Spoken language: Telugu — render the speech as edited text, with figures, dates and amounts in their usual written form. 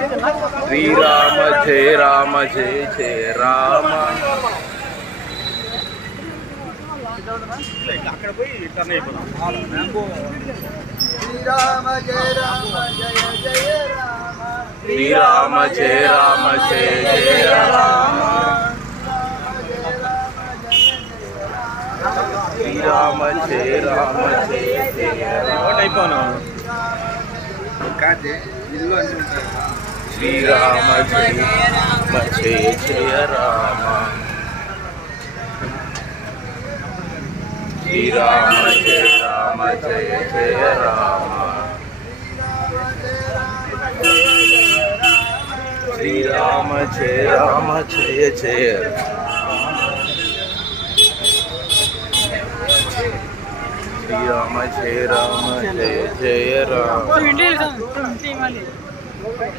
శ్రీరామ జయ రామ జయ జయ రామ. అక్కడ పోయి టర్న్ అయిపోతాం. శ్రీరామ జయ రామ జయ జయ రామ. శ్రీరామ జయ రామ జయ జయ రామ. శ్రీరామ జయ రామ జయ జయ రామ. అయిపోయినా శ్రీరామ జయ రామ జయ జయ రామ. శ్రీరామ జయ రామ జయ జయ రామ. శ్రీరామ జయ రామ జయ జయ శ్రీరామ జయ రామ జయ జయ రామ.